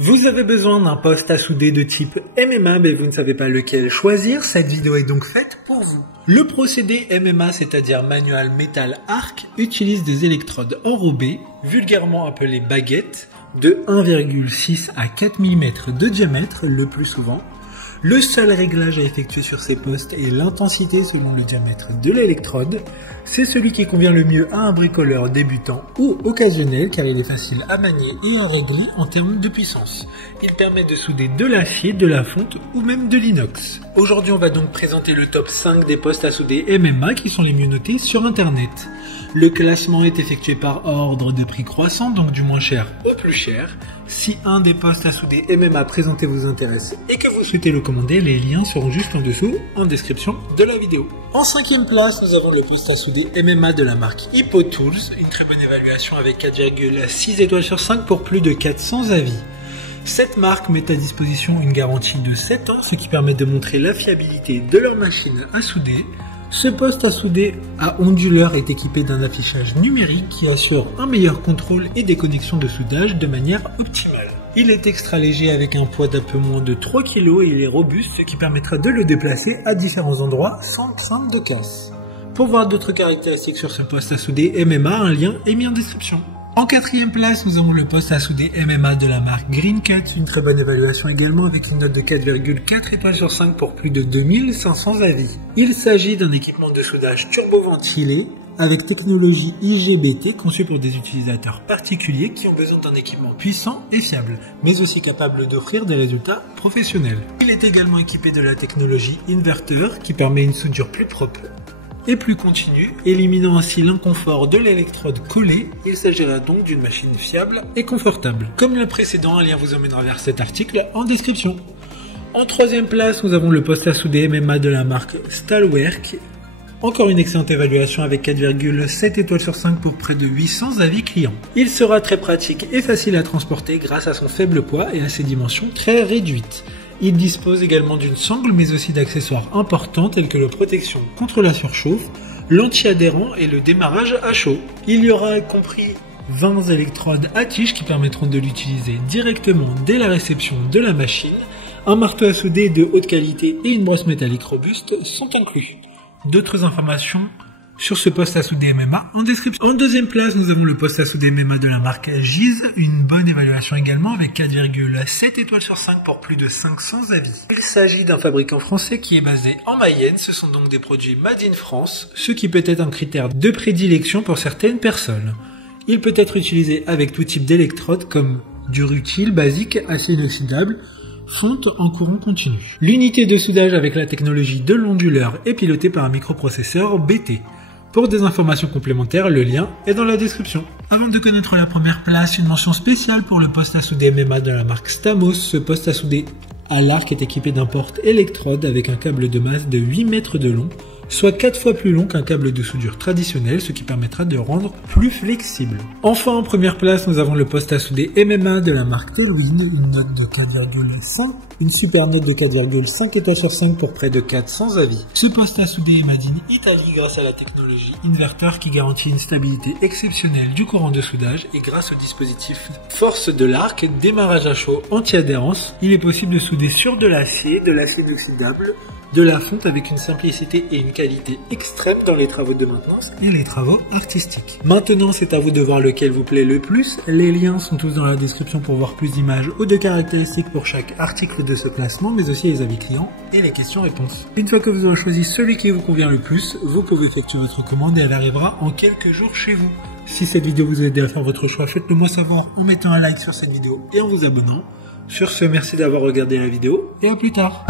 Vous avez besoin d'un poste à souder de type MMA, mais vous ne savez pas lequel choisir. Cette vidéo est donc faite pour vous. Le procédé MMA, c'est-à-dire Manual Metal Arc, utilise des électrodes enrobées, vulgairement appelées baguettes, de 1,6 à 4 mm de diamètre le plus souvent. Le seul réglage à effectuer sur ces postes est l'intensité selon le diamètre de l'électrode. C'est celui qui convient le mieux à un bricoleur débutant ou occasionnel car il est facile à manier et à régler en termes de puissance. Il permet de souder de l'acier, de la fonte ou même de l'inox. Aujourd'hui, on va donc présenter le top 5 des postes à souder MMA qui sont les mieux notés sur internet. Le classement est effectué par ordre de prix croissant, donc du moins cher au plus cher. Si un des postes à souder MMA présentés vous intéresse et que vous souhaitez le commander, les liens seront juste en dessous en description de la vidéo. En 5e place, nous avons le poste à souder MMA de la marque Hippo Tools, une très bonne évaluation avec 4,6 étoiles sur 5 pour plus de 400 avis. Cette marque met à disposition une garantie de 7 ans, ce qui permet de montrer la fiabilité de leur machine à souder. Ce poste à souder à onduleur est équipé d'un affichage numérique qui assure un meilleur contrôle et des connexions de soudage de manière optimale. Il est extra léger avec un poids d'un peu moins de 3 kg et il est robuste, ce qui permettra de le déplacer à différents endroits sans crainte de casse. Pour voir d'autres caractéristiques sur ce poste à souder MMA, un lien est mis en description. En 4e place, nous avons le poste à souder MMA de la marque Green Cut, une très bonne évaluation également avec une note de 4,4 étoiles sur 5 pour plus de 2500 avis. Il s'agit d'un équipement de soudage turbo-ventilé avec technologie IGBT conçu pour des utilisateurs particuliers qui ont besoin d'un équipement puissant et fiable, mais aussi capable d'offrir des résultats professionnels. Il est également équipé de la technologie inverteur qui permet une soudure plus propre et plus continue, éliminant ainsi l'inconfort de l'électrode collée. Il s'agira donc d'une machine fiable et confortable. Comme le précédent, un lien vous emmènera vers cet article en description. En 3e place, nous avons le poste à souder MMA de la marque Stahlwerk. Encore une excellente évaluation avec 4,7 étoiles sur 5 pour près de 800 avis clients. Il sera très pratique et facile à transporter grâce à son faible poids et à ses dimensions très réduites. Il dispose également d'une sangle mais aussi d'accessoires importants tels que la protection contre la surchauffe, l'anti-adhérent et le démarrage à chaud. Il y aura compris 20 électrodes à tige qui permettront de l'utiliser directement dès la réception de la machine. Un marteau à souder de haute qualité et une brosse métallique robuste sont inclus. D'autres informations sur ce poste à souder MMA en description. En 2e place, nous avons le poste à souder MMA de la marque Giz, une bonne évaluation également avec 4,7 étoiles sur 5 pour plus de 500 avis. Il s'agit d'un fabricant français qui est basé en Mayenne, ce sont donc des produits made in France, ce qui peut être un critère de prédilection pour certaines personnes. Il peut être utilisé avec tout type d'électrodes comme du rutile basique, acier inoxydable, fonte en courant continu. L'unité de soudage avec la technologie de l'onduleur est pilotée par un microprocesseur BT. Pour des informations complémentaires, le lien est dans la description. Avant de connaître la première place, une mention spéciale pour le poste à souder MMA de la marque Stamos. Ce poste à souder à l'arc est équipé d'un porte-électrode avec un câble de masse de 8 mètres de long, soit 4 fois plus long qu'un câble de soudure traditionnel, ce qui permettra de rendre plus flexible. Enfin, en première place, nous avons le poste à souder MMA de la marque Tailwind, une note de 4,5, une super note de 4,5 étoiles sur 5 pour près de 400 avis. Ce poste à souder est made in Italie grâce à la technologie inverteur qui garantit une stabilité exceptionnelle du courant de soudage et grâce au dispositif force de l'arc, démarrage à chaud, anti-adhérence, il est possible de souder sur de l'acier inoxydable, de la fonte avec une simplicité et une qualité extrême dans les travaux de maintenance et les travaux artistiques. Maintenant, c'est à vous de voir lequel vous plaît le plus. Les liens sont tous dans la description pour voir plus d'images ou de caractéristiques pour chaque article de ce classement, mais aussi les avis clients et les questions-réponses. Une fois que vous aurez choisi celui qui vous convient le plus, vous pouvez effectuer votre commande et elle arrivera en quelques jours chez vous. Si cette vidéo vous a aidé à faire votre choix, faites-le moi savoir en mettant un like sur cette vidéo et en vous abonnant. Sur ce, merci d'avoir regardé la vidéo et à plus tard.